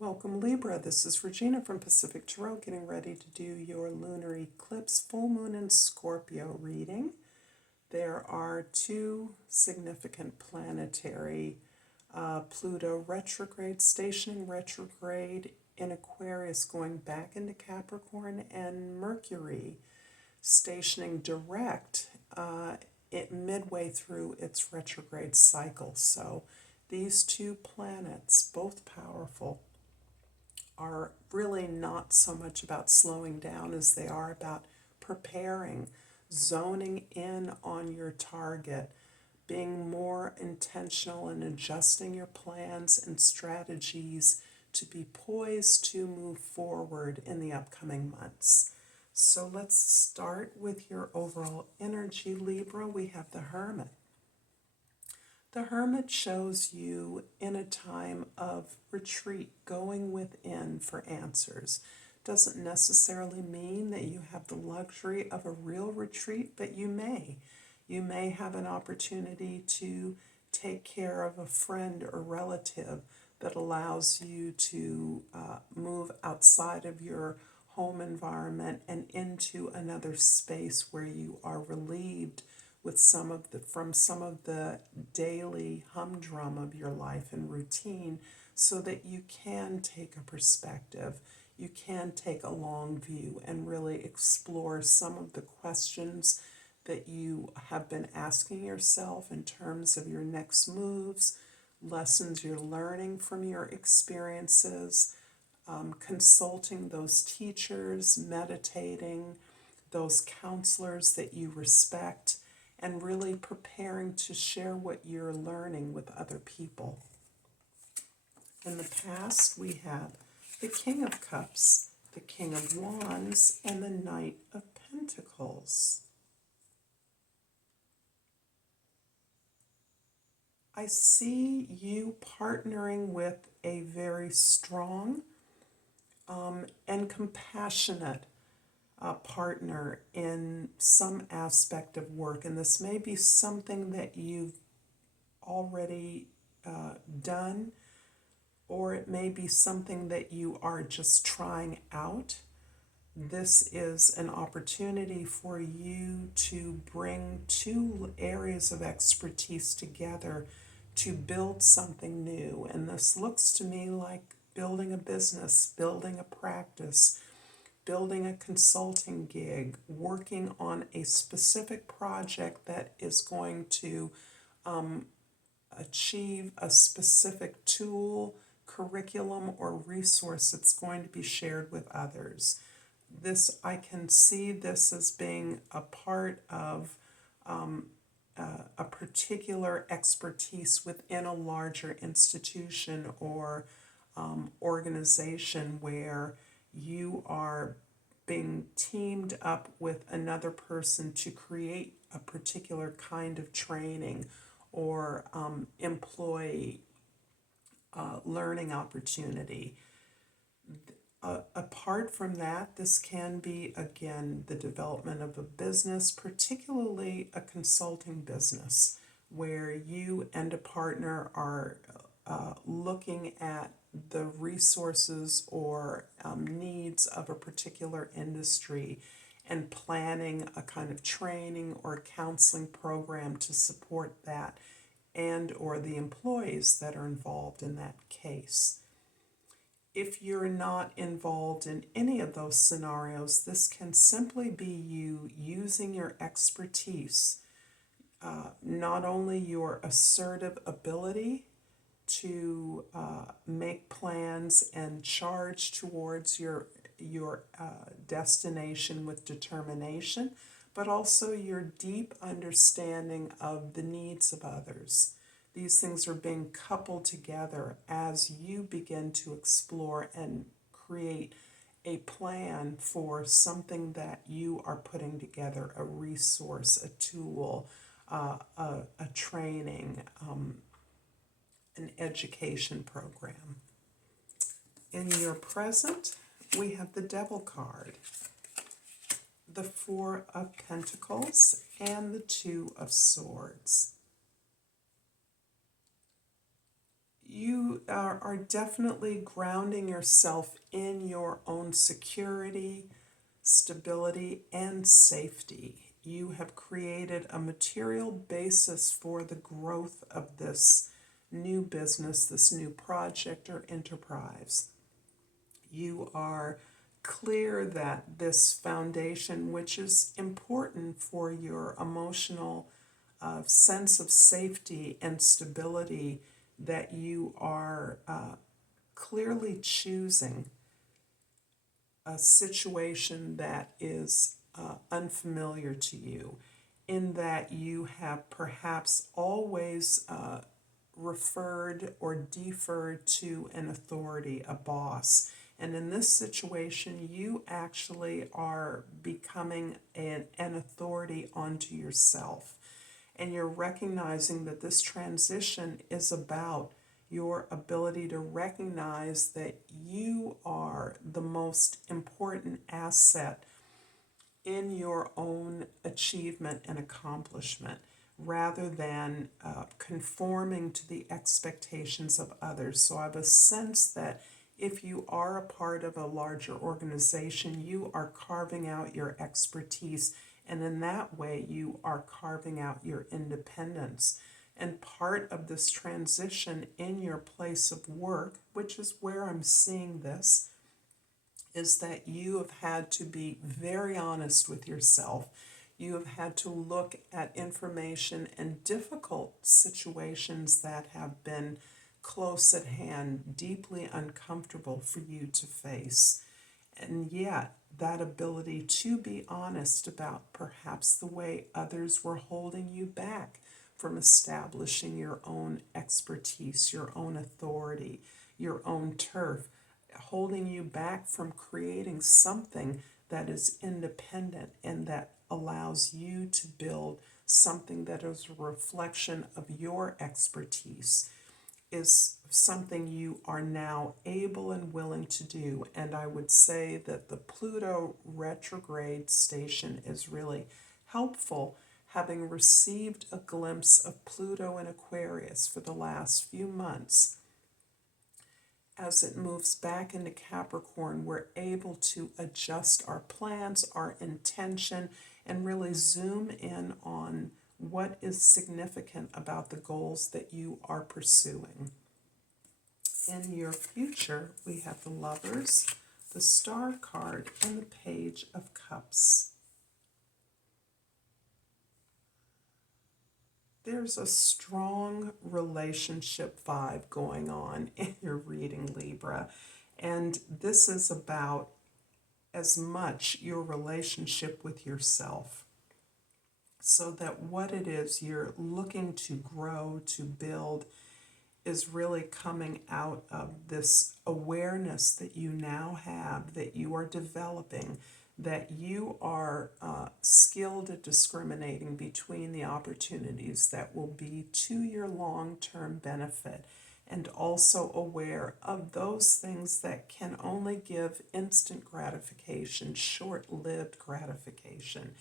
Welcome Libra, this is Regina from Pacific Tarot getting ready to do your Lunar Eclipse full moon in Scorpio reading. There are two significant planetary Pluto retrograde, stationing retrograde in Aquarius going back into Capricorn, and Mercury stationing direct midway through its retrograde cycle. So these two planets, both powerful, are really not so much about slowing down as they are about preparing, zoning in on your target, being more intentional and adjusting your plans and strategies to be poised to move forward in the upcoming months. So let's start with your overall energy, Libra. We have the Hermit. The Hermit shows you in a time of retreat, going within for answers. Doesn't necessarily mean that you have the luxury of a real retreat, but you may. You may have an opportunity to take care of a friend or relative that allows you to move outside of your home environment and into another space where you are relieved with from some of the daily humdrum of your life and routine, so that you can take a perspective, you can take a long view and really explore some of the questions that you have been asking yourself in terms of your next moves, lessons you're learning from your experiences, consulting those teachers, meditating, those counselors that you respect, and really preparing to share what you're learning with other people. In the past, we have the King of Cups, the King of Wands, and the Knight of Pentacles. I see you partnering with a very strong and compassionate partner in some aspect of work. And this may be something that you've already done, or it may be something that you are just trying out. This is an opportunity for you to bring two areas of expertise together to build something new. And this looks to me like building a business, building a practice, building a consulting gig, working on a specific project that is going to achieve a specific tool, curriculum, or resource that's going to be shared with others. I can see this as being a part of a particular expertise within a larger institution or organization where you are being teamed up with another person to create a particular kind of training or employee learning opportunity. Apart from that, this can be, again, the development of a business, particularly a consulting business, where you and a partner are looking at the resources or needs of a particular industry and planning a kind of training or counseling program to support that and or the employees that are involved in that case. If you're not involved in any of those scenarios, this can simply be you using your expertise, not only your assertive ability to make plans and charge towards your destination with determination, but also your deep understanding of the needs of others. These things are being coupled together as you begin to explore and create a plan for something that you are putting together, a resource, a tool, a training, an education program. In your present, we have the Devil card, the Four of Pentacles, and the Two of Swords. you are definitely grounding yourself in your own security, stability, and safety. You have created a material basis for the growth of this new business, this new project or enterprise. You are clear that this foundation, which is important for your emotional sense of safety and stability, that you are clearly choosing a situation that is unfamiliar to you, in that you have perhaps always referred or deferred to an authority, a boss. And in this situation, you actually are becoming an authority onto yourself. And you're recognizing that this transition is about your ability to recognize that you are the most important asset in your own achievement and accomplishment, rather than conforming to the expectations of others. So I have a sense that if you are a part of a larger organization, you are carving out your expertise, and in that way you are carving out your independence. And part of this transition in your place of work, which is where I'm seeing this, is that you have had to be very honest with yourself. You have had to look at information and difficult situations that have been close at hand, deeply uncomfortable for you to face. And yet, that ability to be honest about perhaps the way others were holding you back from establishing your own expertise, your own authority, your own turf, holding you back from creating something that is independent and that allows you to build something that is a reflection of your expertise, is something you are now able and willing to do. And I would say that the Pluto retrograde station is really helpful, having received a glimpse of Pluto in Aquarius for the last few months. As it moves back into Capricorn, we're able to adjust our plans, our intention, and really zoom in on what is significant about the goals that you are pursuing. In your future, we have the Lovers, the Star card, and the Page of Cups. There's a strong relationship vibe going on in your reading, Libra, and this is about as much your relationship with yourself. So that what it is you're looking to grow, to build, is really coming out of this awareness that you now have, that you are developing, that you are skilled at discriminating between the opportunities that will be to your long-term benefit, and also aware of those things that can only give instant gratification, short-lived gratification.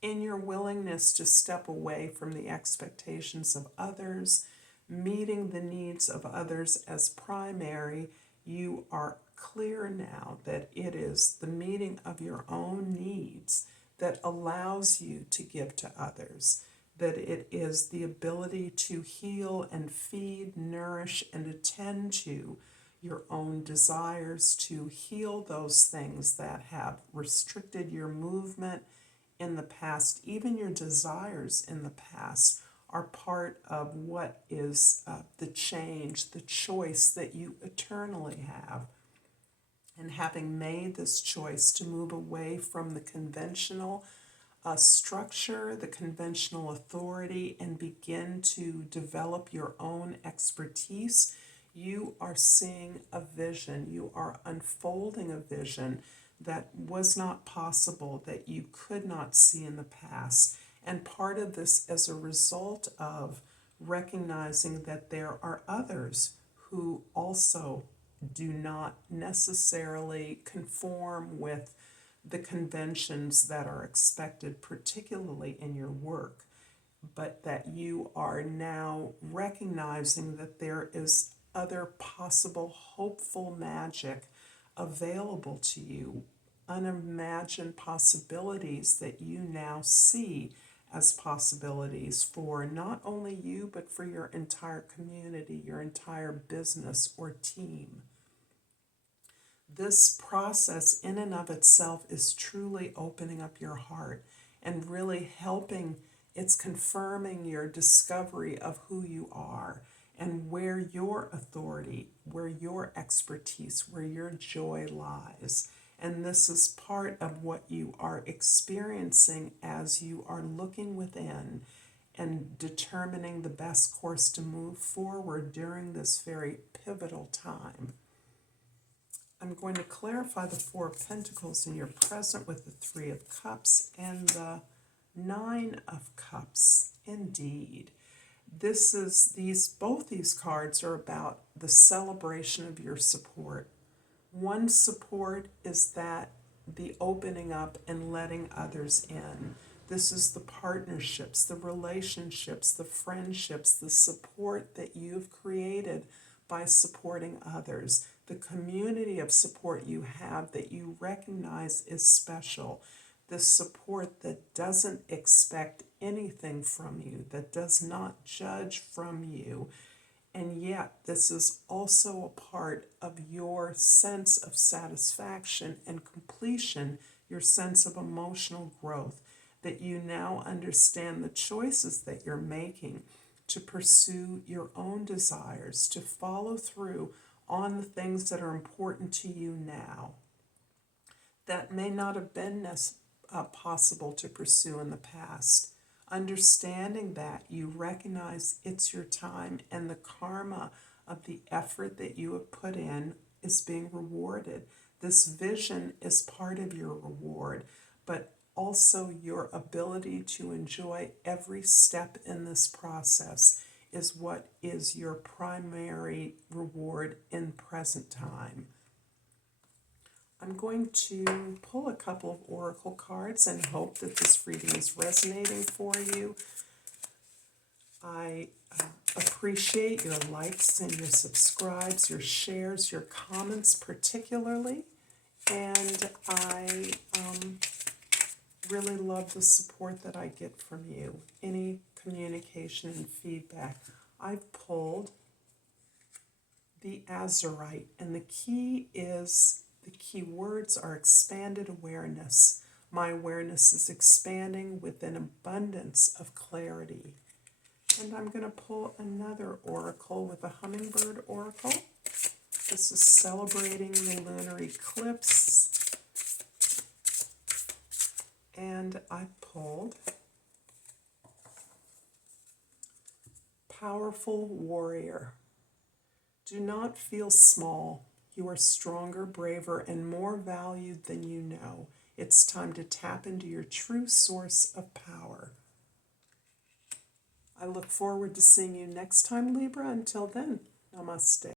In your willingness to step away from the expectations of others, meeting the needs of others as primary, you are clear now that it is the meeting of your own needs that allows you to give to others, that it is the ability to heal and feed, nourish, and attend to your own desires, to heal those things that have restricted your movement in the past. Even your desires in the past are part of what is the change, the choice that you eternally have. And having made this choice to move away from the conventional structure, the conventional authority, and begin to develop your own expertise, you are seeing a vision. You are unfolding a vision that was not possible, that you could not see in the past. And part of this as a result of recognizing that there are others who also do not necessarily conform with the conventions that are expected, particularly in your work, but that you are now recognizing that there is other possible hopeful magic available to you, unimagined possibilities that you now see as possibilities for not only you, but for your entire community, your entire business or team. This process in and of itself is truly opening up your heart and really helping, it's confirming your discovery of who you are and where your authority, where your expertise, where your joy lies. And this is part of what you are experiencing as you are looking within and determining the best course to move forward during this very pivotal time. I'm going to clarify the Four of Pentacles in your present with the Three of Cups and the Nine of Cups. Indeed. Both these cards are about the celebration of your support. One support is that the opening up and letting others in. This is the partnerships, the relationships, the friendships, the support that you've created by supporting others. The community of support you have that you recognize is special. The support that doesn't expect anything from you, that does not judge from you. And yet, this is also a part of your sense of satisfaction and completion, your sense of emotional growth, that you now understand the choices that you're making to pursue your own desires, to follow through on the things that are important to you now, that may not have been possible to pursue in the past. Understanding that, you recognize it's your time and the karma of the effort that you have put in is being rewarded. This vision is part of your reward, but also your ability to enjoy every step in this process is what is your primary reward in present time. I'm going to pull a couple of oracle cards and hope that this reading is resonating for you. I appreciate your likes and your subscribes, your shares, your comments particularly, and I really love the support that I get from you, any communication and feedback. I've pulled the Azurite, and the key words are expanded awareness. My awareness is expanding with an abundance of clarity. And I'm going to pull another oracle with a hummingbird oracle. This is celebrating the lunar eclipse. And I pulled Powerful Warrior. Do not feel small. You are stronger, braver, and more valued than you know. It's time to tap into your true source of power. I look forward to seeing you next time, Libra. Until then, Namaste.